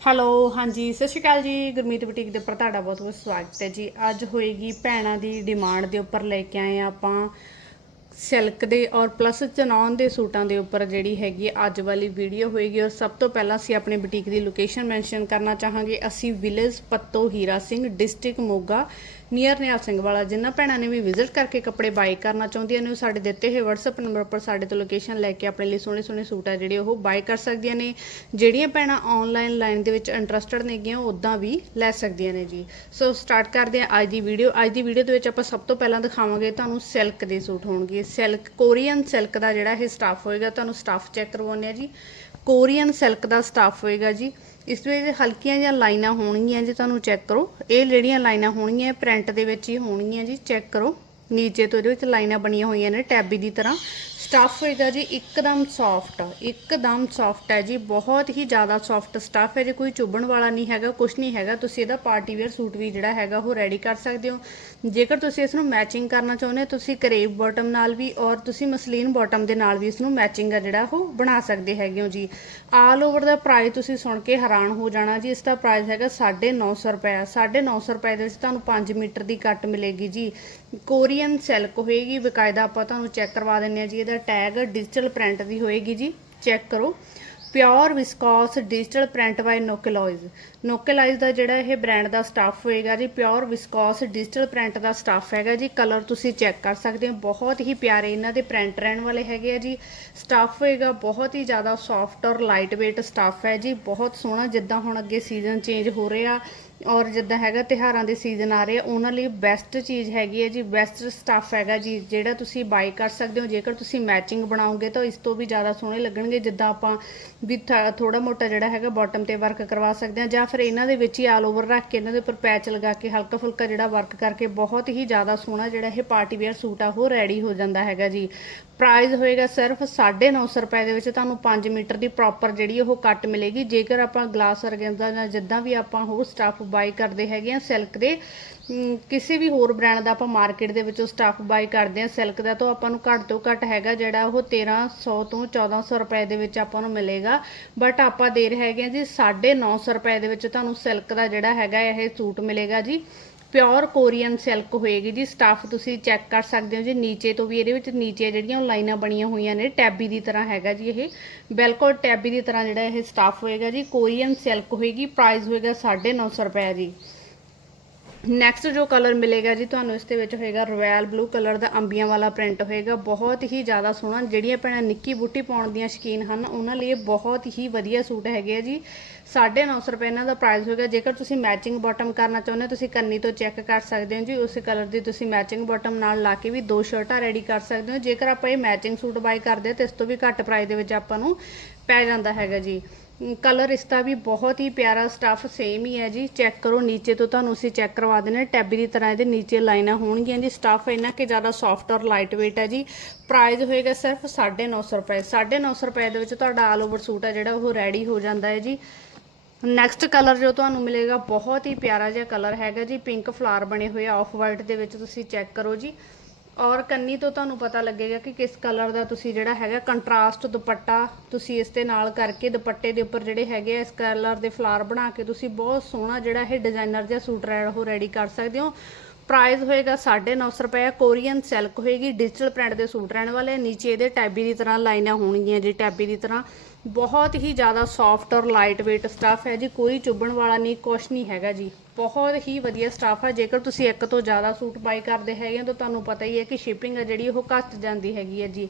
Hello, ਹਾਂਜੀ, ਸਤਿ ਸ਼੍ਰੀ ਅਕਾਲ ਜੀ, ਗੁਰਮੀਤ ਬੁਟੀਕ ਦੇ ਉੱਪਰ ਤੁਹਾਡਾ ਬਹੁਤ ਬਹੁਤ ਸਵਾਗਤ ਹੈ ਜੀ। ਅੱਜ ਹੋਏਗੀ ਭੈਣਾਂ ਦੀ ਡਿਮਾਂਡ ਦੇ ਉੱਪਰ ਲੈ ਕੇ ਆਏ ਹਾਂ ਆਪਾਂ। ਸਿਲਕ ਦੇ ਔਰ ਪਲੱਸ ਚਨੌਨ ਦੇ ਸੂਟਾਂ ਦੇ ਉੱਪਰ ਜਿਹੜੀ ਹੈਗੀ ਅੱਜ ਵਾਲੀ ਵੀਡੀਓ ਹੋਏਗੀ। ਔਰ ਸਭ ਤੋਂ ਪਹਿਲਾਂ ਅਸੀਂ ਆਪਣੀ ਬੁਟੀਕ ਦੀ ਲੋਕੇਸ਼ਨ ਮੈਂਸ਼ਨ ਕਰਨਾ ਚਾਹਾਂਗੇ। ਅਸੀਂ village Patto Hira Singh district Moga. Near Nihal Singh Wala, ਜਿਨ੍ਹਾਂ ਭੈਣਾਂ ਨੇ ਵੀ ਵਿਜ਼ਿਟ ਕਰਕੇ ਕੱਪੜੇ ਬਾਈ ਕਰਨਾ ਚਾਹੁੰਦੀਆਂ ਨੇ, ਉਹ ਸਾਡੇ ਦਿੱਤੇ ਹੋਏ WhatsApp ਨੰਬਰ ਉੱਪਰ ਸਾਡੇ ਤੋਂ ਲੋਕੇਸ਼ਨ ਲੈ ਕੇ ਆਪਣੇ ਲਈ ਸੋਹਣੇ ਸੋਹਣੇ ਸੂਟ ਆ ਜਿਹੜੇ ਉਹ ਬਾਈ ਕਰ ਸਕਦੀਆਂ ਨੇ। ਜਿਹੜੀਆਂ ਭੈਣਾਂ ਆਨਲਾਈਨ ਲਾਈਨ ਦੇ ਵਿੱਚ ਇੰਟਰਸਟਡ ਨੇਗੀਆਂ ਉਹ ਉਦਾਂ ਵੀ ਲੈ ਸਕਦੀਆਂ ਨੇ ਜੀ। ਸੋ ਸਟਾਰਟ ਕਰਦੇ ਹਾਂ ਅੱਜ ਦੀ ਵੀਡੀਓ ਅੱਜ ਦੀ ਵੀਡੀਓ ਦੇ ਵਿੱਚ ਆਪਾਂ ਸਭ ਤੋਂ ਪਹਿਲਾਂ ਦਿਖਾਵਾਂਗੇ ਤੁਹਾਨੂੰ ਸਿਲਕ ਦੇ ਸੂਟ ਹੋਣਗੇ। ਸਿਲਕ ਕੋਰੀਅਨ ਸਿਲਕ ਦਾ ਜਿਹੜਾ ਇਹ ਸਟਾਫ ਹੋਏਗਾ, ਤੁਹਾਨੂੰ ਸਟਾਫ ਚੈੱਕ ਕਰਵਾਉਂਦੇ ਆ ਜੀ। ਕੋਰੀਅਨ ਸਿਲਕ ਦਾ ਸਟਾਫ ਹੋਏਗਾ ਜੀ। ਇਸ ਵਿੱਚ ਹਲਕੀਆਂ ਜਿਹੀਆਂ ਲਾਈਨਾਂ ਹੋਣਗੀਆਂ ਜੀ, ਤੁਹਾਨੂੰ ਚੈੱਕ ਕਰੋ। ਇਹ ਜਿਹੜੀਆਂ ਲਾਈਨਾਂ ਹੋਣਗੀਆਂ ਪ੍ਰਿੰਟ ਦੇ ਵਿੱਚ ਹੀ ਹੋਣਗੀਆਂ ਜੀ ਚੈੱਕ ਕਰੋ। ਨੀਚੇ ਤੋਂ ਇਹਦੇ ਵਿੱਚ ਲਾਈਨਾਂ ਬਣੀਆਂ ਹੋਈਆਂ ਨੇ, ਟੈਬੀ ਦੀ ਤਰ੍ਹਾਂ। ਸਟਫ ਹੋਏਗਾ ਜੀ, ਇੱਕਦਮ ਸੌਫਟ ਇੱਕਦਮ ਸੌਫਟ ਹੈ ਜੀ, ਬਹੁਤ ਹੀ ਜ਼ਿਆਦਾ ਸੌਫਟ ਸਟਫ ਹੈ ਜੀ, ਕੋਈ ਚੁੱਭਣ ਵਾਲਾ ਨਹੀਂ ਹੈਗਾ ਕੁਝ ਨਹੀਂ ਹੈਗਾ, ਤੁਸੀਂ ਇਹਦਾ ਪਾਰਟੀ ਵੇਅਰ ਸੂਟ ਵੀ ਜਿਹੜਾ ਹੈਗਾ ਉਹ ਰੈਡੀ ਕਰ ਸਕਦੇ ਹੋ। ਜੇਕਰ ਤੁਸੀਂ ਇਸ ਨੂੰ ਮੈਚਿੰਗ ਕਰਨਾ ਚਾਹੁੰਦੇ ਹੋ, ਤੁਸੀਂ ਕਰੇਵ ਬਾਟਮ ਨਾਲ ਵੀ ਔਰ ਤੁਸੀਂ ਮਸਲੀਨ ਬਾਟਮ ਦੇ ਨਾਲ ਵੀ ਇਸ ਨੂੰ ਮੈਚਿੰਗ ਆ ਜਿਹੜਾ ਉਹ ਬਣਾ ਸਕਦੇ ਹੈਗੇ ਹੋ ਜੀ। ਆਲ ਓਵਰ ਦਾ ਪ੍ਰਾਈਸ ਤੁਸੀਂ ਸੁਣ ਕੇ ਹੈਰਾਨ ਹੋ ਜਾਣਾ ਜੀ, ਇਸ ਦਾ ਪ੍ਰਾਈਸ ਹੈਗਾ 950 ਰੁਪਏ 950 ਰੁਪਏ ਦੇ ਵਿੱਚ ਤੁਹਾਨੂੰ 5 ਮੀਟਰ ਦੀ ਕੱਟ ਮਿਲੇਗੀ ਜੀ। ਕੋਰੀਅਨ ਸਿਲਕ ਹੋਏਗੀ, ਬਕਾਇਦਾ ਆਪਾਂ ਤੁਹਾਨੂੰ ਚੈੱਕ ਕਰਵਾ ਦਿੰਨੇ ਆ ਜੀ, ਇਹਦਾ ਟੈਗ ਡਿਜੀਟਲ ਪ੍ਰਿੰਟ ਦੀ ਹੋਏਗੀ ਜੀ। ਚੈੱਕ ਕਰੋ। Pure viscose digital print by ਨੋਕਲਾਈਜ਼ ਨੋਕਲਾਈਜ਼ ਦਾ ਜਿਹੜਾ ਇਹ ਬ੍ਰਾਂਡ ਦਾ ਸਟਾਫ ਹੋਏਗਾ ਜੀ ਪਿਓਰ ਵਿਸਕੋਸ ਡਿਜੀਟਲ ਪ੍ਰਿੰਟ ਦਾ ਸਟਾਫ ਹੈਗਾ ਜੀ। ਕਲਰ ਤੁਸੀਂ ਚੈੱਕ ਕਰ ਸਕਦੇ ਹੋ, ਬਹੁਤ ਹੀ ਪਿਆਰੇ ਇਹਨਾਂ ਦੇ ਪ੍ਰਿੰਟ ਰਹਿਣ ਵਾਲੇ ਹੈਗੇ ਆ ਜੀ। ਸਟਾਫ ਹੋਏਗਾ, ਬਹੁਤ ਹੀ ਜ਼ਿਆਦਾ ਸੌਫਟ ਔਰ ਲਾਈਟ weight ਸਟਾਫ ਹੈ ਜੀ। ਬਹੁਤ ਸੋਹਣਾ ਜਿੱਦਾਂ ਹੁਣ ਅੱਗੇ ਸੀਜ਼ਨ ਚੇਂਜ ਹੋ ਰਿਹਾ ਔਰ ਜਿੱਦਾਂ ਹੈਗਾ ਤਿਹਾਰਾਂ ਦੇ ਸੀਜ਼ਨ ਆ ਰਹੇ ਆ, ਉਹਨਾਂ ਲਈ ਬੈਸਟ ਚੀਜ਼ ਹੈਗੀ ਹੈ ਜੀ। ਬੈਸਟ ਸਟੱਫ ਹੈਗਾ ਜੀ, ਜਿਹੜਾ ਤੁਸੀਂ ਬਾਈ ਕਰ ਸਕਦੇ ਹੋ। ਜੇਕਰ ਤੁਸੀਂ ਮੈਚਿੰਗ ਬਣਾਓਗੇ ਤਾਂ ਇਸ ਤੋਂ ਵੀ ਜ਼ਿਆਦਾ ਸੋਹਣੇ ਲੱਗਣਗੇ। ਜਿੱਦਾਂ ਆਪਾਂ ਵੀ ਥੋੜਾ ਮੋਟਾ ਜਿਹੜਾ ਹੈਗਾ ਬਾਟਮ ਤੇ ਵਰਕ ਕਰਵਾ ਸਕਦੇ ਹਾਂ ਜਾਂ ਫਿਰ ਇਹਨਾਂ ਦੇ ਵਿੱਚ ਹੀ ਆਲ ਓਵਰ ਰੱਖ ਕੇ ਇਹਨਾਂ ਦੇ ਉੱਪਰ ਪੈਚ ਲਗਾ ਕੇ ਹਲਕਾ ਫੁਲਕਾ ਜਿਹੜਾ ਵਰਕ ਕਰਕੇ ਬਹੁਤ ਹੀ ਜ਼ਿਆਦਾ ਸੋਹਣਾ ਜਿਹੜਾ ਇਹ ਪਾਰਟੀ ਵੇਅਰ ਸੂਟ ਆ, ਉਹ ਰੈਡੀ ਹੋ ਜਾਂਦਾ ਹੈਗਾ ਜੀ। ਪ੍ਰਾਈਸ ਹੋਏਗਾ ਸਿਰਫ 950 ਰੁਪਏ ਦੇ ਵਿੱਚ, ਤੁਹਾਨੂੰ 5 ਮੀਟਰ ਦੀ ਪ੍ਰੋਪਰ ਜਿਹੜੀ ਉਹ ਕੱਟ ਮਿਲੇਗੀ। ਜੇਕਰ ਆਪਾਂ ਗਲਾਸ ਅਰਗੈਂਜ਼ਾ ਜਾਂ ਜਿੱਦਾਂ ਵੀ ਆਪਾਂ ਹੋਰ ਸਟਾਫ ਬਾਈ ਕਰਦੇ ਹੈਗੇ ਆ ਸਿਲਕ ਦੇ ਕਿਸੇ ਵੀ ਹੋਰ ਬ੍ਰਾਂਡ ਦਾ ਆਪਾਂ ਮਾਰਕੀਟ ਦੇ ਵਿੱਚੋਂ ਸਟਾਫ ਬਾਈ ਕਰਦੇ ਆ ਸਿਲਕ ਦਾ, ਤਾਂ ਆਪਾਂ ਨੂੰ ਘੱਟ ਤੋਂ ਘੱਟ ਹੈਗਾ ਜਿਹੜਾ ਉਹ 1300 ਤੋਂ 1400 ਰੁਪਏ ਦੇ ਵਿੱਚ ਆਪਾਂ ਨੂੰ ਮਿਲੇਗਾ। ਬਟ ਆਪਾਂ ਦੇ ਰਹੇ ਹੈਗੇ ਆ ਜੀ 950 ਰੁਪਏ ਦੇ ਵਿੱਚ ਤੁਹਾਨੂੰ ਸਿਲਕ ਦਾ ਜਿਹੜਾ ਹੈਗਾ ਇਹ ਸੂਟ ਮਿਲੇਗਾ ਜੀ। ਪਿਓਰ ਕੋਰੀਅਨ ਸਿਲਕ ਹੋਏਗੀ ਜੀ। ਸਟਾਫ ਤੁਸੀਂ ਚੈੱਕ ਕਰ ਸਕਦੇ ਹੋ ਜੀ। ਨੀਚੇ ਤੋਂ ਵੀ ਇਹਦੇ ਵਿੱਚ ਨੀਚੇ ਜਿਹੜੀਆਂ ਲਾਈਨਾਂ ਬਣੀਆਂ ਹੋਈਆਂ ਨੇ, ਟੈਬੀ ਦੀ ਤਰ੍ਹਾਂ ਹੈਗਾ ਜੀ ਇਹ। ਬਿਲਕੁਲ ਟੈਬੀ ਦੀ ਤਰ੍ਹਾਂ ਜਿਹੜਾ ਇਹ ਸਟਾਫ ਹੋਏਗਾ ਜੀ। ਕੋਰੀਅਨ ਸਿਲਕ ਹੋਏਗੀ। ਪ੍ਰਾਈਸ ਹੋਏਗਾ 950 ਰੁਪਏ ਜੀ। ਨੈਕਸਟ ਜੋ ਕਲਰ ਮਿਲੇਗਾ ਜੀ, ਤੁਹਾਨੂੰ ਇਸ ਦੇ ਵਿੱਚ ਹੋਏਗਾ ਰਾਇਲ ਬਲੂ ਕਲਰ ਦਾ ਅੰਬੀਆਂ ਵਾਲਾ ਪ੍ਰਿੰਟ ਹੋਏਗਾ। ਬਹੁਤ ਹੀ ਜ਼ਿਆਦਾ ਸੋਹਣਾ, ਜਿਹੜੀਆਂ ਭੈਣਾਂ ਨਿੱਕੀ ਬੂਟੀ ਪਾਉਣ ਦੀਆਂ ਸ਼ਕੀਨ ਹਨ, ਉਹਨਾਂ ਲਈ ਬਹੁਤ ਹੀ ਵਧੀਆ ਸੂਟ ਹੈਗੇ ਆ ਜੀ। 950 ਰੁਪਏ ਇਹਨਾਂ ਦਾ ਪ੍ਰਾਈਸ ਹੋਏਗਾ। ਜੇਕਰ ਤੁਸੀਂ ਮੈਚਿੰਗ ਬਾਟਮ ਕਰਨਾ ਚਾਹੁੰਦੇ ਹੋ, ਤੁਸੀਂ ਕੰਨੀ ਤੋਂ ਚੈੱਕ ਕਰ ਸਕਦੇ ਹੋ ਜੀ। ਉਸੇ ਕਲਰ ਦੀ ਤੁਸੀਂ ਮੈਚਿੰਗ ਬਾਟਮ ਨਾਲ ਲਾ ਕੇ ਵੀ ਦੋ ਸ਼ਰਟਾਂ ਰੈਡੀ ਕਰ ਸਕਦੇ ਹੋ। ਜੇਕਰ ਆਪਾਂ ਇਹ ਮੈਚਿੰਗ ਸੂਟ ਬਾਈ ਕਰਦੇ ਹਾਂ ਤੇ ਇਸ ਤੋਂ ਵੀ ਘੱਟ ਪ੍ਰਾਈਸ ਦੇ ਵਿੱਚ ਆਪਾਂ ਨੂੰ ਪੈ ਜਾਂਦਾ ਹੈਗਾ ਜੀ। ਕਲਰ ਇਸ ਦਾ ਵੀ ਬਹੁਤ ਹੀ ਪਿਆਰਾ ਸਟੱਫ ਸੇਮ ਹੀ ਹੈ ਜੀ। ਚੈੱਕ ਕਰੋ, ਨੀਚੇ ਤੋਂ ਤੁਹਾਨੂੰ ਅਸੀਂ ਚੈੱਕ ਕਰਵਾ ਦਿੰਦੇ ਹਾਂ। ਟੈਬੀ ਦੀ ਤਰ੍ਹਾਂ ਇਹਦੇ ਨੀਚੇ ਲਾਈਨਾਂ ਹੋਣਗੀਆਂ ਜੀ। ਸਟੱਫ ਇੰਨਾ ਕਿ ਜ਼ਿਆਦਾ ਸੌਫਟ ਔਰ ਲਾਈਟ weight ਹੈ ਜੀ। ਪ੍ਰਾਈਸ ਹੋਏਗਾ ਸਿਰਫ 950 ਰੁਪਏ। 950 ਰੁਪਏ ਦੇ ਵਿੱਚ ਤੁਹਾਡਾ ਆਲ ਓਵਰ ਸੂਟ ਹੈ ਜਿਹੜਾ, ਉਹ ਰੈਡੀ ਹੋ ਜਾਂਦਾ ਹੈ ਜੀ। ਨੈਕਸਟ ਕਲਰ ਜੋ ਤੁਹਾਨੂੰ ਮਿਲੇਗਾ, ਬਹੁਤ ਹੀ ਪਿਆਰਾ ਜਿਹਾ ਕਲਰ ਹੈਗਾ ਜੀ। ਪਿੰਕ ਫਲਾਰ ਬਣੇ ਹੋਏ ਆਫ ਵਾਈਟ ਦੇ ਵਿੱਚ ਤੁਸੀਂ ਚੈੱਕ ਕਰੋ ਜੀ। ਔਰ ਕੰਨੀ ਤੋਂ ਤੁਹਾਨੂੰ ਪਤਾ ਲੱਗੇਗਾ ਕਿ ਕਿਸ ਕਲਰ ਦਾ ਤੁਸੀਂ ਜਿਹੜਾ ਹੈਗਾ ਕੰਟਰਾਸਟ ਦੁਪੱਟਾ ਤੁਸੀਂ ਇਸ ਦੇ ਨਾਲ ਕਰਕੇ ਦੁਪੱਟੇ ਦੇ ਉੱਪਰ ਜਿਹੜੇ ਹੈਗੇ ਆ, ਇਸ ਕਲਰ ਦੇ ਫਲਾਰ ਬਣਾ ਕੇ ਤੁਸੀਂ ਬਹੁਤ ਸੋਹਣਾ ਜਿਹੜਾ ਇਹ ਡਿਜ਼ਾਈਨਰ ਜਿਹਾ ਸੂਟ ਰੈਡ ਉਹ ਰੈਡੀ ਕਰ ਸਕਦੇ ਹੋ। ਪ੍ਰਾਈਸ ਹੋਏਗਾ 950 ਰੁਪਏ ਕੋਰੀਅਨ ਸਿਲਕ ਹੋਏਗੀ ਡਿਜੀਟਲ ਪ੍ਰਿੰਟ ਦੇ ਸੂਟ ਰਹਿਣ ਵਾਲੇ ਨੀਚੇ ਇਹਦੇ ਟੈਬੀ ਦੀ ਤਰ੍ਹਾਂ ਲਾਈਨਾਂ ਹੋਣਗੀਆਂ ਜੀ ਟੈਬੀ ਦੀ ਤਰ੍ਹਾਂ। ਬਹੁਤ ਹੀ ਜ਼ਿਆਦਾ ਸੌਫਟ ਔਰ ਲਾਈਟ weight ਸਟਫ ਹੈ ਜੀ, ਕੋਈ ਚੁੱਭਣ ਵਾਲਾ ਨਹੀਂ, ਕੁਛ ਨਹੀਂ ਹੈਗਾ ਜੀ। ਬਹੁਤ ਹੀ ਵਧੀਆ ਸਟਫ ਹੈ ਜੇਕਰ ਤੁਸੀਂ ਇੱਕ ਤੋਂ ਜ਼ਿਆਦਾ ਸੂਟ ਬਾਈ ਕਰਦੇ ਹੈਗੇ ਹੋ, ਤਾਂ ਤੁਹਾਨੂੰ ਪਤਾ ਹੀ ਹੈ ਕਿ ਸ਼ਿਪਿੰਗ ਹੈ ਜਿਹੜੀ, ਉਹ ਘੱਟ ਜਾਂਦੀ ਹੈਗੀ ਹੈ ਜੀ।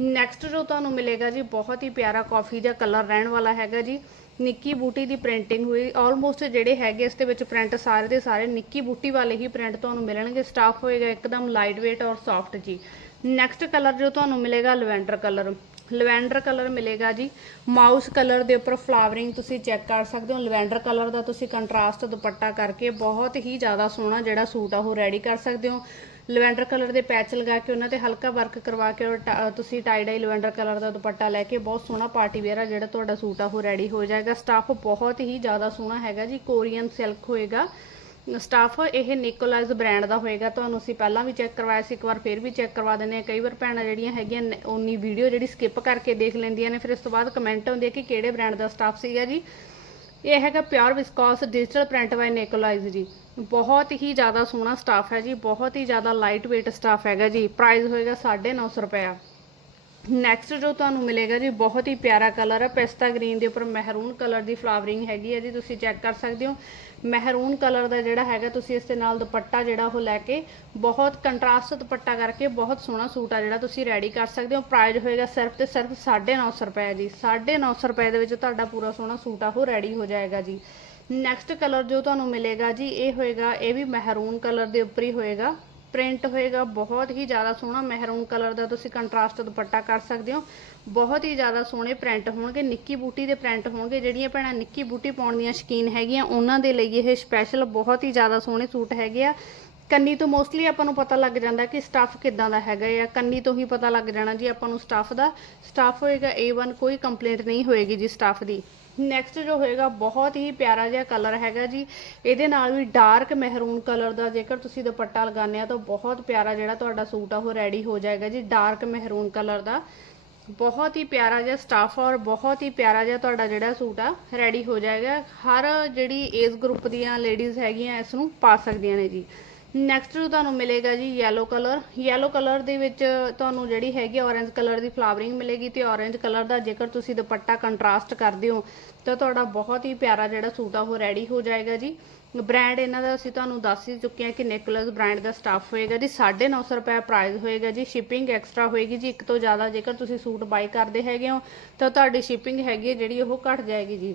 ਨੈਕਸਟ ਜੋ ਤੁਹਾਨੂੰ ਮਿਲੇਗਾ ਜੀ, ਬਹੁਤ ਹੀ ਪਿਆਰਾ ਕਾਫੀ ਜਿਹਾ ਕਲਰ ਰਹਿਣ ਵਾਲਾ ਹੈਗਾ ਜੀ, ਨਿੱਕੀ ਬੂਟੀ ਦੀ ਪ੍ਰਿੰਟਿੰਗ ਹੋਈ। ਆਲਮੋਸਟ ਜਿਹੜੇ ਹੈਗੇ, ਇਸ ਦੇ ਵਿੱਚ ਪ੍ਰਿੰਟ ਸਾਰੇ ਦੇ ਸਾਰੇ ਨਿੱਕੀ ਬੂਟੀ ਵਾਲੇ ਹੀ ਪ੍ਰਿੰਟ ਤੁਹਾਨੂੰ ਮਿਲਣਗੇ। ਸਟਾਫ ਹੋਏਗਾ ਇੱਕਦਮ ਲਾਈਟ weight ਔਰ ਸੌਫਟ ਜੀ। ਨੈਕਸਟ ਕਲਰ ਜੋ ਤੁਹਾਨੂੰ ਮਿਲੇਗਾ ਲਵੈਂਡਰ ਕਲਰ ਲਵੈਂਡਰ ਕਲਰ ਮਿਲੇਗਾ ਜੀ ਮਾਊਸ ਕਲਰ ਦੇ ਉੱਪਰ ਫਲਾਵਰਿੰਗ ਤੁਸੀਂ ਚੈੱਕ ਕਰ ਸਕਦੇ ਹੋ। ਲਵੈਂਡਰ ਕਲਰ ਦਾ ਤੁਸੀਂ ਕੰਟਰਾਸਟ ਦੁਪੱਟਾ ਕਰਕੇ ਬਹੁਤ ਹੀ ਜ਼ਿਆਦਾ ਸੋਹਣਾ ਜਿਹੜਾ ਸੂਟ ਆ ਉਹ ਰੈਡੀ ਕਰ ਸਕਦੇ ਹੋ। ਲਵੈਂਡਰ ਕਲਰ ਦੇ ਪੈਚ ਲਗਾ ਕੇ ਉਹਨਾਂ ਤੇ ਹਲਕਾ ਵਰਕ ਕਰਵਾ ਕੇ ਔਰ ਤੁਸੀਂ ਟਾਈ ਡਾਈ ਲਵੈਂਡਰ ਕਲਰ ਦਾ ਦੁਪੱਟਾ ਲੈ ਕੇ ਬਹੁਤ ਸੋਹਣਾ ਪਾਰਟੀ ਵੇਅਰ ਆ ਜਿਹੜਾ ਤੁਹਾਡਾ ਸੂਟ ਆ ਉਹ ਰੈਡੀ ਹੋ ਜਾਏਗਾ। ਸਟਾਫ ਬਹੁਤ ਹੀ ਜ਼ਿਆਦਾ ਸੋਹਣਾ ਹੈਗਾ ਜੀ। ਕੋਰੀਅਨ ਸਿਲਕ ਹੋਏਗਾ। ਸਟਾਫ ਇਹ ਨਿਕੋਲਾਈਜ਼ ਬ੍ਰਾਂਡ ਦਾ ਹੋਏਗਾ। ਤੁਹਾਨੂੰ ਅਸੀਂ ਪਹਿਲਾਂ ਵੀ ਚੈੱਕ ਕਰਵਾਇਆ ਸੀ ਇੱਕ ਵਾਰ ਫਿਰ ਵੀ ਚੈੱਕ ਕਰਵਾ ਦਿੰਦੇ ਆ ਕਈ ਵਾਰ ਭੈਣਾਂ ਜਿਹੜੀਆਂ ਹੈਗੀਆਂ ਨੇ, ਉਨੀ ਵੀਡੀਓ ਜਿਹੜੀ ਸਕਿਪ ਕਰਕੇ ਦੇਖ ਲੈਂਦੀਆਂ ਨੇ ਫਿਰ ਇਸ ਤੋਂ ਬਾਅਦ ਕਮੈਂਟ ਆਉਂਦੇ ਆ ਕਿ ਕਿਹੜੇ ਬ੍ਰਾਂਡ ਦਾ ਸਟਾਫ ਸੀਗਾ ਜੀ। ਇਹ ਹੈਗਾ pure viscose digital print by ਨਿਕੋਲਾਈਜ਼ ਜੀ। ਬਹੁਤ ਹੀ ਜ਼ਿਆਦਾ ਸੋਹਣਾ ਸਟਾਫ ਹੈ ਜੀ ਬਹੁਤ ਹੀ ਜ਼ਿਆਦਾ ਲਾਈਟ weight ਸਟਾਫ ਹੈਗਾ ਜੀ। ਪ੍ਰਾਈਸ ਹੋਏਗਾ 950 ਰੁਪਇਆ। ਨੈਕਸਟ ਜੋ ਤੁਹਾਨੂੰ ਮਿਲੇਗਾ ਜੀ, ਬਹੁਤ ਹੀ ਪਿਆਰਾ ਕਲਰ ਹੈ ਪਿਸਤਾ ਗ੍ਰੀਨ ਦੇ ਉੱਪਰ ਮਹਿਰੂਨ ਕਲਰ ਦੀ ਫਲਾਵਰਿੰਗ ਹੈਗੀ ਹੈ ਜੀ, ਤੁਸੀਂ ਚੈੱਕ ਕਰ ਸਕਦੇ ਹੋ। ਮਹਿਰੂਨ ਕਲਰ ਦਾ ਜਿਹੜਾ ਹੈਗਾ, ਤੁਸੀਂ ਇਸ ਦੇ ਨਾਲ ਦੁਪੱਟਾ ਜਿਹੜਾ ਉਹ ਲੈ ਕੇ, ਬਹੁਤ ਕੰਟਰਾਸਟ ਦੁਪੱਟਾ ਕਰਕੇ ਬਹੁਤ ਸੋਹਣਾ ਸੂਟ ਆ ਜਿਹੜਾ ਤੁਸੀਂ ਰੈਡੀ ਕਰ ਸਕਦੇ ਹੋ। ਪ੍ਰਾਈਸ ਹੋਏਗਾ ਸਿਰਫ ਤੇ ਸਿਰਫ 950 ਰੁਪਏ ਜੀ 950 ਰੁਪਏ ਦੇ ਵਿੱਚ ਤੁਹਾਡਾ ਪੂਰਾ ਸੋਹਣਾ ਸੂਟ ਆ, ਉਹ ਰੈਡੀ ਹੋ ਜਾਏਗਾ ਜੀ। ਨੈਕਸਟ ਕਲਰ ਜੋ ਤੁਹਾਨੂੰ ਮਿਲੇਗਾ ਜੀ, ਇਹ ਹੋਏਗਾ, ਇਹ ਵੀ ਮਹਿਰੂਨ ਕਲਰ ਦੇ ਉੱਪਰ ਹੀ ਹੋਏਗਾ। ਪ੍ਰਿੰਟ ਹੋਏਗਾ, ਬਹੁਤ ਹੀ ਜ਼ਿਆਦਾ ਸੋਹਣਾ ਮਹਿਰੂਨ ਕਲਰ ਦਾ ਤੁਸੀਂ ਕੰਟਰਾਸਟ ਦੁਪੱਟਾ ਕਰ ਸਕਦੇ ਹੋ। ਬਹੁਤ ਹੀ ਜ਼ਿਆਦਾ ਸੋਹਣੇ ਪ੍ਰਿੰਟ ਹੋਣਗੇ, ਨਿੱਕੀ ਬੂਟੀ ਦੇ ਪ੍ਰਿੰਟ ਹੋਣਗੇ, ਜਿਹੜੀਆਂ ਭੈਣਾਂ ਨਿੱਕੀ ਬੂਟੀ ਪਾਉਣ ਦੀਆਂ ਸ਼ਕੀਨ ਹੈਗੀਆਂ, ਉਹਨਾਂ ਦੇ ਲਈ ਇਹ ਸਪੈਸ਼ਲ ਬਹੁਤ ਹੀ ਜ਼ਿਆਦਾ ਸੋਹਣੇ ਸੂਟ ਹੈਗੇ ਆ। ਕੰਨੀ ਤੋਂ ਮੋਸਟਲੀ ਆਪਾਂ ਨੂੰ ਪਤਾ ਲੱਗ ਜਾਂਦਾ ਕਿ ਸਟੱਫ ਕਿੱਦਾਂ ਦਾ ਹੈਗਾ ਆ। ਕੰਨੀ ਤੋਂ ਹੀ ਪਤਾ ਲੱਗ ਜਾਣਾ ਜੀ ਆਪਾਂ ਨੂੰ ਸਟੱਫ ਦਾ। ਸਟਾਫ ਹੋਏਗਾ A1 ਕੋਈ ਕੰਪਲੇਂਟ ਨਹੀਂ ਹੋਏਗੀ ਜੀ ਸਟੱਫ ਦੀ। ਨੈਕਸਟ ਜੋ ਹੋਏਗਾ, ਬਹੁਤ ਹੀ ਪਿਆਰਾ ਜਿਹਾ ਕਲਰ ਹੈਗਾ ਜੀ। ਇਹਦੇ ਨਾਲ ਵੀ ਡਾਰਕ ਮਹਿਰੂਨ ਕਲਰ ਦਾ, ਜੇਕਰ ਤੁਸੀਂ ਦੁਪੱਟਾ ਲਗਾਉਂਦੇ ਆ ਤਾਂ ਬਹੁਤ ਪਿਆਰਾ ਜਿਹੜਾ ਤੁਹਾਡਾ ਸੂਟ ਆ, ਉਹ ਰੈਡੀ ਹੋ ਜਾਏਗਾ ਜੀ ਡਾਰਕ ਮਹਿਰੂਨ ਕਲਰ ਦਾ। ਬਹੁਤ ਹੀ ਪਿਆਰਾ ਜਿਹਾ ਸਟਾਫ ਔਰ ਬਹੁਤ ਹੀ ਪਿਆਰਾ ਜਿਹਾ ਤੁਹਾਡਾ ਜਿਹੜਾ ਸੂਟ ਆ ਰੈਡੀ ਹੋ ਜਾਏਗਾ। ਹਰ ਜਿਹੜੀ ਏਜ ਗਰੁੱਪ ਦੀਆਂ ਲੇਡੀਜ਼ ਹੈਗੀਆਂ, ਇਸ ਨੂੰ ਪਾ ਸਕਦੀਆਂ ਨੇ ਜੀ। ਨੈਕਸਟ ਤੁਹਾਨੂੰ ਮਿਲੇਗਾ ਜੀ yellow ਕਲਰ yellow ਕਲਰ ਦੇ ਵਿੱਚ ਤੁਹਾਨੂੰ ਜਿਹੜੀ ਹੈਗੀ orange ਕਲਰ ਦੀ ਫਲਾਵਰਿੰਗ ਮਿਲੇਗੀ ਤੇ orange ਕਲਰ ਦਾ ਜੇਕਰ ਤੁਸੀਂ ਦੁਪੱਟਾ ਕੰਟਰਾਸਟ ਕਰਦੇ ਹੋ, ਤਾਂ ਤੁਹਾਡਾ ਬਹੁਤ ਹੀ ਪਿਆਰਾ ਜਿਹੜਾ ਸੂਟ ਆ ਉਹ ਰੈਡੀ ਹੋ ਜਾਏਗਾ ਜੀ। ਬ੍ਰਾਂਡ ਇਹਨਾਂ ਦਾ ਅਸੀਂ ਤੁਹਾਨੂੰ ਦੱਸ ਹੀ ਚੁੱਕੇ ਹਾਂ ਕਿ ਨਿਕਲਸ ਬ੍ਰਾਂਡ ਦਾ ਸਟਾਫ ਹੋਏਗਾ ਜੀ। 950 ਰੁਪਏ ਪ੍ਰਾਈਸ ਹੋਏਗਾ ਜੀ। ਸ਼ਿਪਿੰਗ ਐਕਸਟਰਾ ਹੋਏਗੀ ਜੀ। ਇੱਕ ਤੋਂ ਜ਼ਿਆਦਾ ਜੇਕਰ ਤੁਸੀਂ ਸੂਟ ਬਾਈ ਕਰਦੇ ਹੈਗੇ ਹੋ, ਤਾਂ ਤੁਹਾਡੀ ਸ਼ਿਪਿੰਗ ਹੈਗੀ ਹੈ ਜਿਹੜੀ ਉਹ ਘਟ ਜਾਏਗੀ ਜੀ।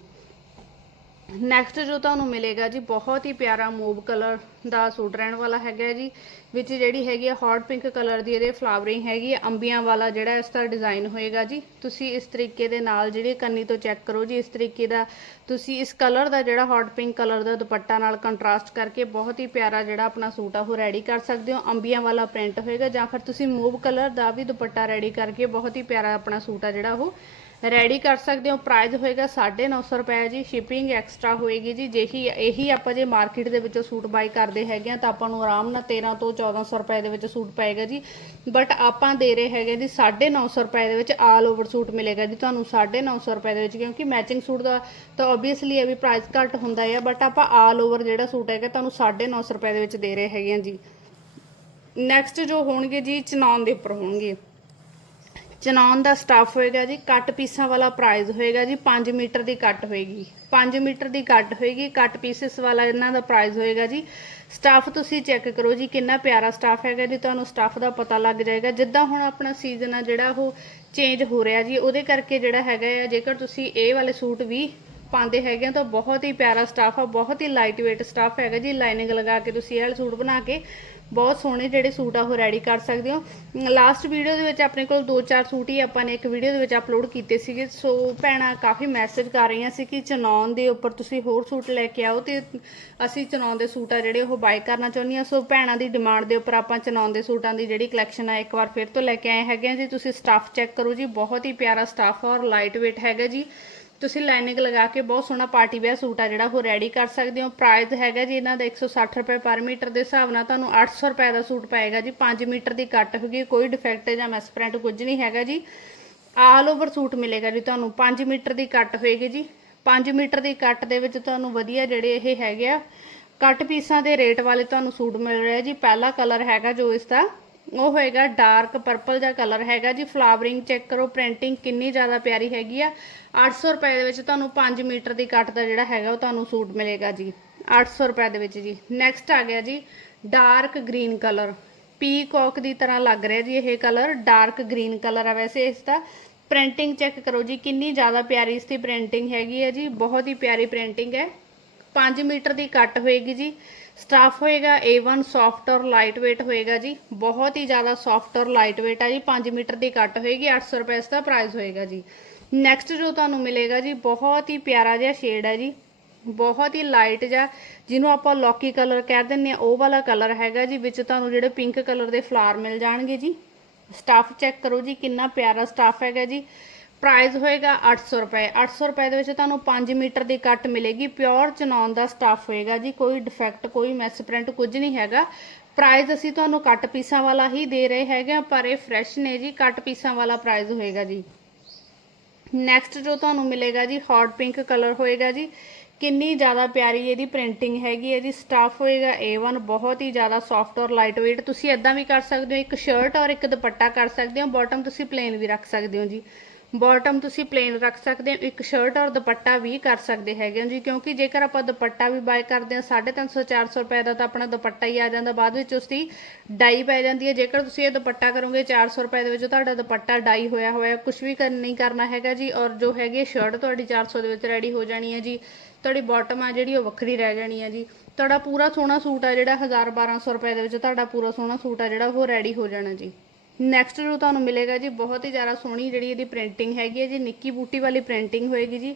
ਨੈਕਸਟ ਜੋ ਤੁਹਾਨੂੰ ਮਿਲੇਗਾ ਜੀ, ਬਹੁਤ ਹੀ ਪਿਆਰਾ ਮੂਵ ਕਲਰ ਦਾ ਸੂਟ ਰਹਿਣ ਵਾਲਾ ਹੈਗਾ ਜੀ, ਵਿੱਚ ਜਿਹੜੀ ਹੈਗੀ ਹੈ ਹੌਟ ਪਿੰਕ ਕਲਰ ਦੀ ਇਹਦੇ ਫਲਾਵਰਿੰਗ ਹੈਗੀ ਹੈ ਅੰਬੀਆਂ ਵਾਲਾ ਜਿਹੜਾ ਇਸ ਦਾ ਡਿਜ਼ਾਈਨ ਹੋਏਗਾ ਜੀ, ਤੁਸੀਂ ਇਸ ਤਰੀਕੇ ਦੇ ਨਾਲ ਜਿਹੜੇ ਕੰਨੀ ਤੋਂ ਚੈੱਕ ਕਰੋ ਜੀ, ਇਸ ਤਰੀਕੇ ਦਾ ਤੁਸੀਂ ਇਸ ਕਲਰ ਦਾ ਜਿਹੜਾ ਹੌਟ ਪਿੰਕ ਕਲਰ ਦਾ ਦੁਪੱਟਾ ਨਾਲ ਕੰਟਰਾਸਟ ਕਰਕੇ ਬਹੁਤ ਹੀ ਪਿਆਰਾ ਜਿਹੜਾ ਆਪਣਾ ਸੂਟ ਆ, ਉਹ ਰੈਡੀ ਕਰ ਸਕਦੇ ਹੋ। ਅੰਬੀਆਂ ਵਾਲਾ ਪ੍ਰਿੰਟ ਹੋਏਗਾ ਜਾਂ ਫਿਰ ਤੁਸੀਂ ਮੂਵ ਕਲਰ ਦਾ ਵੀ ਦੁਪੱਟਾ ਰੈਡੀ ਕਰਕੇ ਬਹੁਤ ਹੀ ਪਿਆਰਾ ਆਪਣਾ ਸੂਟ ਆ ਜਿਹੜਾ ਉਹ ਰੈਡੀ ਕਰ ਸਕਦੇ ਹੋ। ਪ੍ਰਾਈਸ ਹੋਏਗਾ 950 ਰੁਪਏ ਜੀ। ਸ਼ਿਪਿੰਗ ਐਕਸਟਰਾ ਹੋਏਗੀ ਜੀ। ਜਿਹੀ ਇਹੀ ਆਪਾਂ ਜੇ ਮਾਰਕੀਟ ਦੇ ਵਿੱਚੋਂ ਸੂਟ ਬਾਈ ਕਰਦੇ ਹੈਗੇ ਆ ਤਾਂ ਆਪਾਂ ਨੂੰ ਆਰਾਮ ਨਾਲ 13 ਤੋਂ 1400 ਰੁਪਏ ਦੇ ਵਿੱਚ ਸੂਟ ਪਏਗਾ ਜੀ। ਬਟ ਆਪਾਂ ਦੇ ਰਹੇ ਹੈਗੇ ਜੀ 950 ਰੁਪਏ ਦੇ ਵਿੱਚ ਆਲ ਓਵਰ ਸੂਟ ਮਿਲੇਗਾ ਜੀ ਤੁਹਾਨੂੰ 950 ਰੁਪਏ ਦੇ ਵਿੱਚ। ਕਿਉਂਕਿ ਮੈਚਿੰਗ ਸੂਟ ਦਾ ਤਾਂ ਆਬਵੀਅਸਲੀ ਇਹ ਵੀ ਪ੍ਰਾਈਸ ਘੱਟ ਹੁੰਦਾ ਹੈ ਬਟ ਆਪਾਂ ਆਲ ਓਵਰ ਜਿਹੜਾ ਸੂਟ ਹੈਗਾ ਤੁਹਾਨੂੰ 950 ਰੁਪਏ ਦੇ ਵਿੱਚ ਦੇ ਰਹੇ ਹੈਗੇ ਆ ਜੀ। ਨੈਕਸਟ ਜੋ ਹੋਣਗੇ ਜੀ ਚਨਾਨ ਦੇ ਉੱਪਰ ਹੋਣਗੇ। ਚਨਾਉਣ ਦਾ ਸਟਾਫ ਹੋਏਗਾ ਜੀ, ਕੱਟ ਪੀਸਾਂ ਵਾਲਾ ਪ੍ਰਾਈਸ ਹੋਏਗਾ ਜੀ 5 ਮੀਟਰ ਦੀ ਕੱਟ ਹੋਏਗੀ। 5 ਮੀਟਰ ਦੀ ਕੱਟ ਹੋਏਗੀ, ਕੱਟ ਪੀਸਸ ਵਾਲਾ ਇਹਨਾਂ ਦਾ ਪ੍ਰਾਈਸ ਹੋਏਗਾ ਜੀ। ਸਟਾਫ ਤੁਸੀਂ ਚੈੱਕ ਕਰੋ ਜੀ, ਕਿੰਨਾ ਪਿਆਰਾ ਸਟਾਫ ਹੈਗਾ ਜੀ, ਤੁਹਾਨੂੰ ਸਟਾਫ ਦਾ ਪਤਾ ਲੱਗ ਜਾਏਗਾ। ਜਿੱਦਾਂ ਹੁਣ ਆਪਣਾ ਸੀਜ਼ਨ ਆ ਜਿਹੜਾ ਉਹ ਚੇਂਜ ਹੋ ਰਿਹਾ ਜੀ, ਉਹਦੇ ਕਰਕੇ ਜਿਹੜਾ ਹੈਗਾ ਆ, ਜੇਕਰ ਤੁਸੀਂ ਇਹ ਵਾਲੇ ਸੂਟ ਵੀ ਪਾਉਂਦੇ ਹੈਗੇ ਆ, ਤਾਂ ਬਹੁਤ ਹੀ ਪਿਆਰਾ ਸਟਾਫ ਆ, ਬਹੁਤ ਹੀ ਲਾਈਟ weight ਸਟਾਫ ਹੈਗਾ ਜੀ। ਲਾਈਨਿੰਗ ਲਗਾ ਕੇ ਤੁਸੀਂ ਇਹ ਵਾਲੇ ਸੂਟ ਬਣਾ ਕੇ ਬਹੁਤ ਸੋਹਣੇ ਜਿਹੜੇ ਸੂਟ ਆ, ਉਹ ਰੈਡੀ ਕਰ ਸਕਦੇ ਹੋ। ਲਾਸਟ ਵੀਡੀਓ ਦੇ ਵਿੱਚ ਆਪਣੇ ਕੋਲ 2-4 ਸੂਟ ਹੀ ਆਪਾਂ ਨੇ ਇੱਕ ਵੀਡੀਓ ਦੇ ਵਿੱਚ ਅਪਲੋਡ ਕੀਤੇ ਸੀਗੇ। ਸੋ ਭੈਣਾਂ, ਕਾਫੀ ਮੈਸੇਜ ਕਰ ਰਹੀਆਂ ਸੀ ਕਿ ਚਨੌਨ ਦੇ ਉੱਪਰ ਤੁਸੀਂ ਹੋਰ ਸੂਟ ਲੈ ਕੇ ਆਓ ਤੇ ਅਸੀਂ ਚਨੌਨ ਦੇ ਸੂਟ ਆ ਜਿਹੜੇ ਉਹ ਬਾਈ ਕਰਨਾ ਚਾਹੁੰਦੀਆਂ ਸੋ ਭੈਣਾਂ ਦੀ ਡਿਮਾਂਡ ਦੇ ਉੱਪਰ ਆਪਾਂ ਚਨੌਨ ਦੇ ਸੂਟਾਂ ਦੀ ਜਿਹੜੀ ਕਲੈਕਸ਼ਨ ਆ, ਇੱਕ ਵਾਰ ਫਿਰ ਤੋਂ ਲੈ ਕੇ ਆਏ ਹੈਗੇ ਆ ਜੀ। ਤੁਸੀਂ ਸਟਾਫ ਚੈੱਕ ਕਰੋ ਜੀ, ਬਹੁਤ ਹੀ ਪਿਆਰਾ ਸਟਾਫ ਔਰ ਲਾਈਟ weight ਹੈਗਾ ਜੀ। ਤੁਸੀਂ ਲਾਈਨਿੰਗ ਲਗਾ ਕੇ ਬਹੁਤ ਸੋਹਣਾ ਪਾਰਟੀ ਵੇਅਰ ਸੂਟ ਆ ਜਿਹੜਾ, ਉਹ ਰੈਡੀ ਕਰ ਸਕਦੇ ਹੋ। ਪ੍ਰਾਈਸ ਹੈਗਾ ਜੀ ਇਹਨਾਂ ਦਾ 160 ਰੁਪਏ ਪਰ ਮੀਟਰ ਦੇ ਹਿਸਾਬ ਨਾਲ ਤੁਹਾਨੂੰ 800 ਰੁਪਏ ਦਾ ਸੂਟ ਪਏਗਾ ਜੀ। 5 ਮੀਟਰ ਦੀ ਕੱਟ ਹੋਗੀ ਕੋਈ ਡਿਫੈਕਟ ਜਾਂ ਮਿਸਪ੍ਰਿੰਟ ਕੁਝ ਨਹੀਂ ਹੈਗਾ ਜੀ। ਆਲ ਓਵਰ ਸੂਟ ਮਿਲੇਗਾ ਜੀ ਤੁਹਾਨੂੰ। 5 ਮੀਟਰ ਦੀ ਕੱਟ ਹੋਏਗੀ ਜੀ। 5 ਮੀਟਰ ਦੀ ਕੱਟ ਦੇ ਵਿੱਚ ਤੁਹਾਨੂੰ ਵਧੀਆ ਜਿਹੜੇ ਇਹ ਹੈਗੇ ਆ। ਕੱਟ ਪੀਸਾਂ ਦੇ ਰੇਟ ਵਾਲੇ ਤੁਹਾਨੂੰ ਸੂਟ ਮਿਲ ਰਿਹਾ ਜੀ। ਪਹਿਲਾ ਕਲਰ ਹੈਗਾ ਜੋ ਇਸ ਦਾ ਉਹ ਹੋਏਗਾ ਡਾਰਕ ਪਰਪਲ ਜਿਹਾ ਕਲਰ ਹੈਗਾ ਜੀ। ਫਲਾਵਰਿੰਗ ਚੈੱਕ ਕਰੋ ਪ੍ਰਿੰਟਿੰਗ ਕਿੰਨੀ ਜ਼ਿਆਦਾ ਪਿਆਰੀ ਹੈਗੀ ਆ। 800 ਰੁਪਏ ਦੇ ਵਿੱਚ ਤੁਹਾਨੂੰ 5 ਮੀਟਰ ਦੀ ਕੱਟ ਦਾ ਜਿਹੜਾ ਹੈਗਾ ਉਹ ਤੁਹਾਨੂੰ ਸੂਟ ਮਿਲੇਗਾ ਜੀ। 800 ਰੁਪਏ ਦੇ ਵਿੱਚ ਜੀ। ਨੈਕਸਟ ਆ ਗਿਆ ਜੀ ਡਾਰਕ ਗ੍ਰੀਨ ਕਲਰ ਪੀਕੌਕ ਦੀ ਤਰ੍ਹਾਂ ਲੱਗ ਰਿਹਾ ਜੀ ਇਹ ਕਲਰ ਡਾਰਕ ਗ੍ਰੀਨ ਕਲਰ ਆ ਵੈਸੇ ਇਸ ਦਾ। ਪ੍ਰਿੰਟਿੰਗ ਚੈੱਕ ਕਰੋ ਜੀ, ਕਿੰਨੀ ਜ਼ਿਆਦਾ ਪਿਆਰੀ ਇਸ ਦੀ ਪ੍ਰਿੰਟਿੰਗ ਹੈਗੀ ਹੈ ਜੀ। ਬਹੁਤ ਹੀ ਪਿਆਰੀ ਪ੍ਰਿੰਟਿੰਗ ਹੈ। 5 ਮੀਟਰ ਦੀ ਕੱਟ ਹੋਏਗੀ ਜੀ। ਸਟਾਫ ਹੋਏਗਾ A1 ਸੌਫਟ ਔਰ ਲਾਈਟ weight ਹੋਏਗਾ ਜੀ। ਬਹੁਤ ਹੀ ਜ਼ਿਆਦਾ ਸੌਫਟ ਔਰ ਲਾਈਟ weight ਆ ਜੀ। 5 ਮੀਟਰ ਦੀ ਕੱਟ ਹੋਏਗੀ 800 ਰੁਪਏ ਇਸ ਦਾ ਪ੍ਰਾਈਸ ਹੋਏਗਾ ਜੀ। ਨੈਕਸਟ ਜੋ ਤੁਹਾਨੂੰ ਮਿਲੇਗਾ ਜੀ, ਬਹੁਤ ਹੀ ਪਿਆਰਾ ਜਿਹਾ ਸ਼ੇਡ ਹੈ ਜੀ। ਬਹੁਤ ਹੀ ਲਾਈਟ ਜਿਹਾ, ਜਿਹਨੂੰ ਆਪਾਂ ਲੋਕੀ ਕਲਰ ਕਹਿ ਦਿੰਦੇ ਆ ਉਹ ਵਾਲਾ ਕਲਰ ਹੈਗਾ ਜੀ, ਵਿੱਚ ਤੁਹਾਨੂੰ ਜਿਹੜੇ ਪਿੰਕ ਕਲਰ ਦੇ ਫਲਾਰ ਮਿਲ ਜਾਣਗੇ ਜੀ। ਸਟਾਫ ਚੈੱਕ ਕਰੋ ਜੀ, ਕਿੰਨਾ ਪਿਆਰਾ ਸਟਾਫ ਹੈਗਾ ਜੀ। ਪ੍ਰਾਈਸ ਹੋਏਗਾ 800 ਰੁਪਏ। 800 ਰੁਪਏ ਦੇ ਵਿੱਚ ਤੁਹਾਨੂੰ 5 ਮੀਟਰ ਦੀ ਕੱਟ ਮਿਲੇਗੀ। ਪਿਓਰ ਚਨੌਨ ਦਾ ਸਟਾਫ ਹੋਏਗਾ ਜੀ। ਕੋਈ ਡਿਫੈਕਟ, ਕੋਈ ਮੈਸ ਪ੍ਰਿੰਟ ਕੁਝ ਨਹੀਂ ਹੈਗਾ। ਪ੍ਰਾਈਸ ਅਸੀਂ ਤੁਹਾਨੂੰ ਕੱਟ ਪੀਸਾਂ ਵਾਲਾ ਹੀ ਦੇ ਰਹੇ ਹੈਗੇ ਆ ਪਰ ਇਹ ਫਰੈਸ਼ ਨੇ ਜੀ। ਕੱਟ ਪੀਸਾਂ ਵਾਲਾ ਪ੍ਰਾਈਸ ਹੋਏਗਾ ਜੀ। ਨੈਕਸਟ ਜੋ ਤੁਹਾਨੂੰ ਮਿਲੇਗਾ ਜੀ ਹੌਟ ਪਿੰਕ ਕਲਰ ਹੋਏਗਾ ਜੀ। ਕਿੰਨੀ ਜ਼ਿਆਦਾ ਪਿਆਰੀ ਇਹਦੀ ਪ੍ਰਿੰਟਿੰਗ ਹੈਗੀ ਹੈ ਜੀ। ਸਟਾਫ ਹੋਏਗਾ A1 ਬਹੁਤ ਹੀ ਜ਼ਿਆਦਾ ਸੌਫਟ ਔਰ ਲਾਈਟ weight ਤੁਸੀਂ ਇਦਾਂ ਵੀ ਕਰ ਸਕਦੇ ਹੋ, ਇੱਕ ਸ਼ਰਟ ਔਰ ਇੱਕ ਦੁਪੱਟਾ ਕਰ ਸਕਦੇ ਹੋ। ਬਾਟਮ ਤੁਸੀਂ ਪਲੇਨ ਵੀ ਰੱਖ ਸਕਦੇ ਹੋ ਜੀ। ਬਾਟਮ ਤੁਸੀਂ ਪਲੇਨ ਰੱਖ ਸਕਦੇ ਹੋ, ਇੱਕ ਸ਼ਰਟ ਔਰ ਦੁਪੱਟਾ ਵੀ ਕਰ ਸਕਦੇ ਹੈਗੇ ਹੋ ਜੀ, ਕਿਉਂਕਿ ਜੇਕਰ ਆਪਾਂ ਦੁਪੱਟਾ ਵੀ ਬਾਏ ਕਰਦੇ ਹਾਂ 350 400 ਰੁਪਏ ਦਾ ਤਾਂ ਆਪਣਾ ਦੁਪੱਟਾ ਹੀ ਆ ਜਾਂਦਾ, ਬਾਅਦ ਵਿੱਚ ਉਸਦੀ ਡਾਈ ਪੈ ਜਾਂਦੀ ਹੈ। ਜੇਕਰ ਤੁਸੀਂ ਇਹ ਦੁਪੱਟਾ ਕਰੋਗੇ 400 ਰੁਪਏ ਦੇ ਵਿੱਚ ਤੁਹਾਡਾ ਦੁਪੱਟਾ ਡਾਈ ਹੋਇਆ ਹੋਇਆ ਕੁਝ ਵੀ ਕਰ, ਨਹੀਂ ਕਰਨਾ ਹੈਗਾ ਜੀ, ਔਰ ਜੋ ਹੈਗੀ ਸ਼ਰਟ ਤੁਹਾਡੀ 400 ਦੇ ਵਿੱਚ ਰੈਡੀ ਹੋ ਜਾਣੀ ਹੈ ਜੀ, ਤੁਹਾਡੀ ਬਾਟਮ ਆ ਜਿਹੜੀ ਉਹ ਵੱਖਰੀ ਰਹਿ ਜਾਣੀ ਹੈ ਜੀ। ਤੁਹਾਡਾ ਪੂਰਾ ਸੋਹਣਾ ਸੂਟ ਆ ਜਿਹੜਾ 1000 1200 ਰੁਪਏ ਦੇ ਵਿੱਚ ਤੁਹਾਡਾ ਪੂਰਾ ਸੋਹਣਾ ਸੂਟ ਆ ਜਿਹੜਾ ਉਹ ਰੈਡੀ ਹੋ ਜਾਣਾ ਜੀ। ਨੈਕਸਟ ਜੋ ਤੁਹਾਨੂੰ ਮਿਲੇਗਾ ਜੀ, ਬਹੁਤ ਹੀ ਜ਼ਿਆਦਾ ਸੋਹਣੀ ਜਿਹੜੀ ਇਹਦੀ ਪ੍ਰਿੰਟਿੰਗ ਹੈਗੀ ਹੈ ਜੀ, ਨਿੱਕੀ ਬੂਟੀ ਵਾਲੀ ਪ੍ਰਿੰਟਿੰਗ ਹੋਏਗੀ ਜੀ।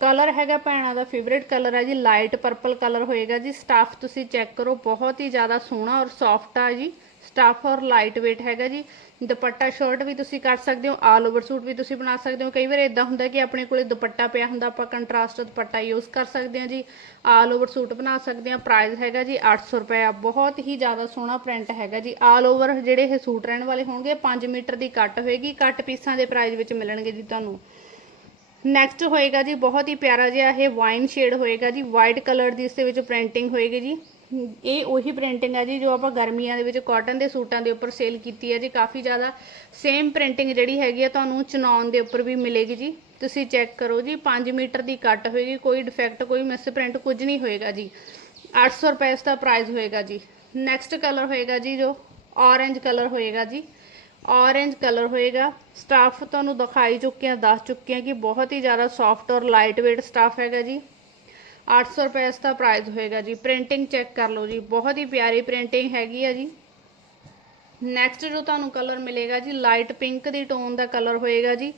ਕਲਰ ਹੈਗਾ ਭੈਣਾਂ ਦਾ ਫੇਵਰੇਟ ਕਲਰ ਹੈ ਜੀ ਲਾਈਟ ਪਰਪਲ ਕਲਰ ਹੋਏਗਾ ਜੀ। ਸਟਾਫ ਤੁਸੀਂ ਚੈੱਕ ਕਰੋ, ਬਹੁਤ ਹੀ ਜ਼ਿਆਦਾ ਸੋਹਣਾ ਔਰ ਸੌਫਟ ਆ ਜੀ। ਸਟਾਫ ਔਰ ਲਾਈਟ weight ਹੈਗਾ ਜੀ। ਦੁਪੱਟਾ ਸ਼ਰਟ ਵੀ ਤੁਸੀਂ ਕਰ ਸਕਦੇ ਹੋ ਆਲ ਓਵਰ ਸੂਟ ਵੀ ਤੁਸੀਂ ਬਣਾ ਸਕਦੇ ਹੋ। ਕਈ ਵਾਰ ਇਦਾਂ ਹੁੰਦਾ ਕਿ ਆਪਣੇ ਕੋਲੇ ਦੁਪੱਟਾ ਪਿਆ ਹੁੰਦਾ, ਆਪਾਂ ਕੰਟਰਾਸਟ ਦੁਪੱਟਾ ਯੂਜ਼ ਕਰ ਸਕਦੇ ਹਾਂ ਜੀ ਆਲ ਓਵਰ ਸੂਟ ਬਣਾ ਸਕਦੇ ਹਾਂ। ਪ੍ਰਾਈਸ ਹੈਗਾ ਜੀ 800 ਰੁਪਏ ਆ ਬਹੁਤ ਹੀ ਜ਼ਿਆਦਾ ਸੋਹਣਾ ਪ੍ਰਿੰਟ ਹੈਗਾ ਜੀ। ਆਲ ਓਵਰ ਜਿਹੜੇ ਇਹ ਸੂਟ ਰਹਿਣ ਵਾਲੇ ਹੋਣਗੇ 5 ਮੀਟਰ ਦੀ ਕੱਟ ਹੋਏਗੀ ਕੱਟ ਪੀਸਾਂ ਦੇ ਪ੍ਰਾਈਸ ਵਿੱਚ ਮਿਲਣਗੇ ਜੀ ਤੁਹਾਨੂੰ। ਨੈਕਸਟ ਹੋਏਗਾ ਜੀ, ਬਹੁਤ ਹੀ ਪਿਆਰਾ ਜਿਹਾ ਇਹ ਵਾਈਨ ਸ਼ੇਡ ਹੋਏਗਾ ਜੀ ਵਾਈਟ ਕਲਰ ਦੀ ਇਸ ਦੇ ਵਿੱਚ ਪ੍ਰਿੰਟਿੰਗ ਹੋਏਗੀ ਜੀ। ਇਹ ਉਹੀ ਪ੍ਰਿੰਟਿੰਗ ਹੈ ਜੀ ਜੋ ਆਪਾਂ ਗਰਮੀਆਂ ਦੇ ਵਿੱਚ ਕਾਟਨ ਦੇ ਸੂਟਾਂ ਦੇ ਉੱਪਰ ਸੇਲ ਕੀਤੀ ਹੈ ਜੀ। ਕਾਫੀ ਜ਼ਿਆਦਾ ਸੇਮ ਪ੍ਰਿੰਟਿੰਗ ਜਿਹੜੀ ਹੈਗੀ ਆ ਤੁਹਾਨੂੰ ਚਨੌਨ ਦੇ ਉੱਪਰ ਵੀ ਮਿਲੇਗੀ ਜੀ। ਤੁਸੀਂ ਚੈੱਕ ਕਰੋ ਜੀ 5 ਮੀਟਰ ਦੀ ਕੱਟ ਹੋਏਗੀ, ਕੋਈ ਡਿਫੈਕਟ ਕੋਈ ਮਿਸ ਪ੍ਰਿੰਟ ਕੁਝ ਨਹੀਂ ਹੋਏਗਾ ਜੀ। 800 ਰੁਪਏ ਇਸ ਦਾ ਪ੍ਰਾਈਸ ਹੋਏਗਾ ਜੀ। ਨੈਕਸਟ ਕਲਰ ਹੋਏਗਾ ਜੀ ਜੋ ਔਰੇਂਜ ਕਲਰ ਹੋਏਗਾ ਜੀ। ਔਰੇਂਜ ਕਲਰ ਹੋਏਗਾ। ਸਟਾਫ ਤੁਹਾਨੂੰ ਦਿਖਾਈ ਚੁੱਕੇ ਹਾਂ ਦੱਸ ਚੁੱਕੇ ਹਾਂ ਕਿ ਬਹੁਤ ਹੀ ਜ਼ਿਆਦਾ ਸੌਫਟ ਔਰ ਲਾਈਟ weight ਸਟਾਫ ਹੈਗਾ ਜੀ। 800 ਰੁਪਏ ਇਸ ਦਾ ਪ੍ਰਾਈਸ ਹੋਏਗਾ ਜੀ। ਪ੍ਰਿੰਟਿੰਗ ਚੈੱਕ ਕਰ ਲਓ ਜੀ। ਬਹੁਤ ਹੀ ਪਿਆਰੀ ਪ੍ਰਿੰਟਿੰਗ ਹੈਗੀ ਆ ਜੀ। ਨੈਕਸਟ ਜੋ ਤੁਹਾਨੂੰ ਕਲਰ ਮਿਲੇਗਾ ਜੀ ਲਾਈਟ ਪਿੰਕ ਦੀ ਟੋਨ ਦਾ ਕਲਰ ਹੋਏਗਾ ਜੀ।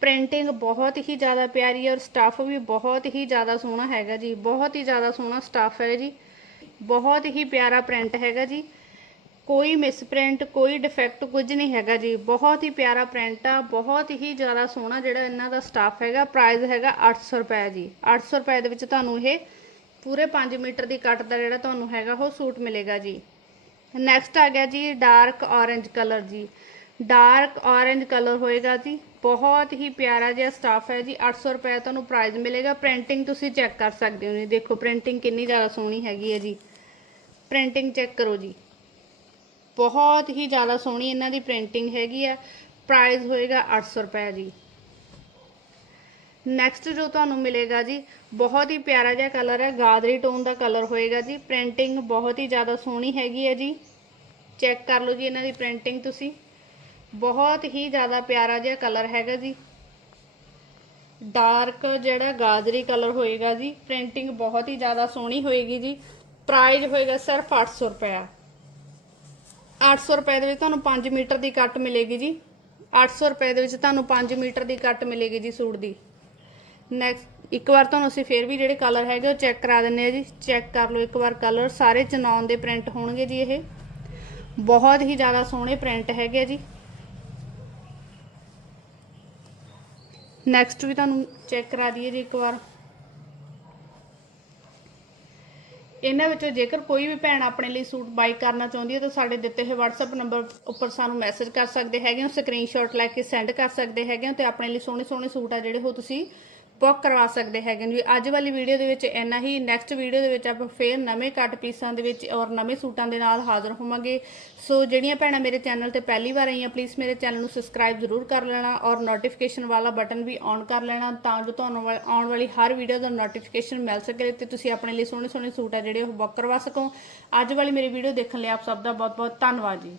ਪ੍ਰਿੰਟਿੰਗ ਬਹੁਤ ਹੀ ਜ਼ਿਆਦਾ ਪਿਆਰੀ ਹੈ ਔਰ ਸਟੱਫ ਵੀ ਬਹੁਤ ਹੀ ਜ਼ਿਆਦਾ ਸੋਹਣਾ ਹੈਗਾ ਜੀ। ਬਹੁਤ ਹੀ ਜ਼ਿਆਦਾ ਸੋਹਣਾ ਸਟੱਫ ਹੈ ਜੀ। ਬਹੁਤ ਹੀ ਪਿਆਰਾ ਪ੍ਰਿੰਟ ਹੈਗਾ ਜੀ। ਕੋਈ ਮਿਸਪ੍ਰਿੰਟ ਕੋਈ ਡਿਫੈਕਟ ਕੁਝ ਨਹੀਂ ਹੈਗਾ ਜੀ। ਬਹੁਤ ਹੀ ਪਿਆਰਾ ਪ੍ਰਿੰਟ ਆ, ਬਹੁਤ ਹੀ ਜ਼ਿਆਦਾ ਸੋਹਣਾ ਜਿਹੜਾ ਇਹਨਾਂ ਦਾ ਸਟਾਫ ਹੈਗਾ ਪ੍ਰਾਈਸ ਹੈਗਾ 800 ਰੁਪਏ ਜੀ। 800 ਰੁਪਏ ਦੇ ਵਿੱਚ ਤੁਹਾਨੂੰ ਇਹ ਪੂਰੇ 5 ਮੀਟਰ ਦੀ ਕੱਟ ਦਾ ਜਿਹੜਾ ਤੁਹਾਨੂੰ ਹੈਗਾ ਉਹ ਸੂਟ ਮਿਲੇਗਾ ਜੀ। ਨੈਕਸਟ ਆ ਗਿਆ ਜੀ ਡਾਰਕ ਔਰੇਂਜ ਕਲਰ ਜੀ। ਡਾਰਕ ਔਰੇਂਜ ਕਲਰ ਹੋਏਗਾ ਜੀ। ਬਹੁਤ ਹੀ ਪਿਆਰਾ ਜਿਹਾ ਸਟਾਫ ਹੈ ਜੀ। 800 ਰੁਪਏ ਤੁਹਾਨੂੰ ਪ੍ਰਾਈਸ ਮਿਲੇਗਾ। ਪ੍ਰਿੰਟਿੰਗ ਤੁਸੀਂ ਚੈੱਕ ਕਰ ਸਕਦੇ ਹੋ ਜੀ। ਦੇਖੋ ਪ੍ਰਿੰਟਿੰਗ ਕਿੰਨੀ ਜ਼ਿਆਦਾ ਸੋਹਣੀ ਹੈਗੀ ਹੈ ਜੀ। ਪ੍ਰਿੰਟਿੰਗ ਚੈੱਕ ਕਰੋ ਜੀ। ਬਹੁਤ ਹੀ ਜ਼ਿਆਦਾ ਸੋਹਣੀ ਇਹਨਾਂ ਦੀ ਪ੍ਰਿੰਟਿੰਗ ਹੈਗੀ ਆ ਪ੍ਰਾਈਸ ਹੋਏਗਾ 800 ਰੁਪਏ ਜੀ। ਨੈਕਸਟ ਜੋ ਤੁਹਾਨੂੰ ਮਿਲੇਗਾ ਜੀ, ਬਹੁਤ ਹੀ ਪਿਆਰਾ ਜਿਹਾ ਕਲਰ ਹੈ। ਗਾਦਰੀ ਟੋਨ ਦਾ ਕਲਰ ਹੋਏਗਾ ਜੀ। ਪ੍ਰਿੰਟਿੰਗ ਬਹੁਤ ਹੀ ਜ਼ਿਆਦਾ ਸੋਹਣੀ ਹੈਗੀ ਹੈ ਜੀ। ਚੈੱਕ ਕਰ ਲਓ ਜੀ ਇਹਨਾਂ ਦੀ ਪ੍ਰਿੰਟਿੰਗ ਤੁਸੀਂ। ਬਹੁਤ ਹੀ ਜ਼ਿਆਦਾ ਪਿਆਰਾ ਜਿਹਾ ਕਲਰ ਹੈਗਾ ਜੀ। ਡਾਰਕ ਜਿਹੜਾ ਗਾਜਰੀ ਕਲਰ ਹੋਏਗਾ ਜੀ ਪ੍ਰਿੰਟਿੰਗ ਬਹੁਤ ਹੀ ਜ਼ਿਆਦਾ ਸੋਹਣੀ ਹੋਏਗੀ ਜੀ। ਪ੍ਰਾਈਸ ਹੋਏਗਾ ਸਿਰਫ 800 ਰੁਪਏ। 800 ਰੁਪਏ ਦੇ ਵਿੱਚ ਤੁਹਾਨੂੰ 5 ਮੀਟਰ ਦੀ ਕੱਟ ਮਿਲੇਗੀ ਜੀ। 800 ਰੁਪਏ ਦੇ ਵਿੱਚ ਤੁਹਾਨੂੰ 5 ਮੀਟਰ ਦੀ ਕੱਟ ਮਿਲੇਗੀ ਜੀ ਸੂਟ ਦੀ। ਨੈਕਸਟ ਇੱਕ ਵਾਰ ਤੁਹਾਨੂੰ ਅਸੀਂ ਫੇਰ ਵੀ ਜਿਹੜੇ ਕਲਰ ਹੈਗੇ ਉਹ ਚੈੱਕ ਕਰਾ ਦਿੰਨੇ ਆ ਜੀ। ਚੈੱਕ ਕਰ ਲਓ ਇੱਕ ਵਾਰ ਕਲਰ ਸਾਰੇ ਚਨਾਉਣ ਦੇ ਪ੍ਰਿੰਟ ਹੋਣਗੇ ਜੀ ਇਹ। ਬਹੁਤ ਹੀ ਜ਼ਿਆਦਾ ਸੋਹਣੇ ਪ੍ਰਿੰਟ ਹੈਗੇ ਜੀ। ਨੈਕਸਟ ਵੀ ਤੁਹਾਨੂੰ ਚੈੱਕ ਕਰਾ ਦਈਏ ਜੀ ਇੱਕ ਵਾਰ। ਇਹਨਾਂ ਵਿੱਚੋਂ ਜੇਕਰ ਕੋਈ ਵੀ ਭੈਣ ਆਪਣੇ ਲਈ ਸੂਟ ਬਾਈ ਕਰਨਾ ਚਾਹੁੰਦੀ ਹੈ ਤਾਂ ਸਾਡੇ ਦਿੱਤੇ ਹੋਏ WhatsApp ਨੰਬਰ ਉੱਪਰ ਸਾਨੂੰ ਮੈਸੇਜ ਕਰ ਸਕਦੇ ਹੈਗੇ ਹੋ ਸਕਰੀਨਸ਼ਾਟ ਲੈ ਕੇ ਸੈਂਡ ਕਰ ਸਕਦੇ ਹੈਗੇ ਹੋ ਤੇ ਆਪਣੇ ਲਈ ਸੋਹਣੇ ਸੋਹਣੇ ਸੂਟ ਆ ਜਿਹੜੇ ਉਹ ਤੁਸੀਂ ਬੁੱਕ ਕਰਵਾ ਸਕਦੇ ਹੈਗੇ ਨੇ। ਜੀ ਅੱਜ ਵਾਲੀ ਵੀਡੀਓ ਦੇ ਵਿੱਚ ਇੰਨਾ ਹੀ ਨੈਕਸਟ ਵੀਡੀਓ ਦੇ ਵਿੱਚ ਆਪਾਂ ਫੇਰ ਨਵੇਂ ਕੱਟ ਪੀਸਾਂ ਦੇ ਵਿੱਚ ਔਰ ਨਵੇਂ ਸੂਟਾਂ ਦੇ ਨਾਲ ਹਾਜ਼ਰ ਹੋਵਾਂਗੇ। ਸੋ ਜਿਹੜੀਆਂ ਭੈਣਾਂ ਮੇਰੇ ਚੈਨਲ ਤੇ ਪਹਿਲੀ ਵਾਰ ਆਈਆਂ ਪਲੀਜ਼ ਮੇਰੇ ਚੈਨਲ ਨੂੰ ਸਬਸਕ੍ਰਾਈਬ ਜ਼ਰੂਰ ਕਰ ਲੈਣਾ ਔਰ ਨੋਟੀਫਿਕੇਸ਼ਨ ਵਾਲਾ ਬਟਨ ਵੀ ਔਨ ਕਰ ਲੈਣਾ ਤਾਂ ਜੋ ਤੁਹਾਨੂੰ ਵਾ- ਆਉਣ ਵਾਲੀ ਹਰ ਵੀਡੀਓ ਦਾ ਨੋਟੀਫਿਕੇਸ਼ਨ ਮਿਲ ਸਕੇ ਤੇ ਤੁਸੀਂ ਆਪਣੇ ਲਈ ਸੋਹਣੇ ਸੋਹਣੇ ਸੂਟ ਆ ਜਿਹੜੇ ਉਹ ਬੁੱਕ ਕਰਵਾ ਸਕੋ। ਅੱਜ ਵਾਲੀ ਮੇਰੀ ਵੀਡੀਓ ਦੇਖਣ ਲਈ ਆਪ ਸਭ ਦਾ ਬਹੁਤ ਬਹੁਤ ਧੰਨਵਾਦ ਜੀ।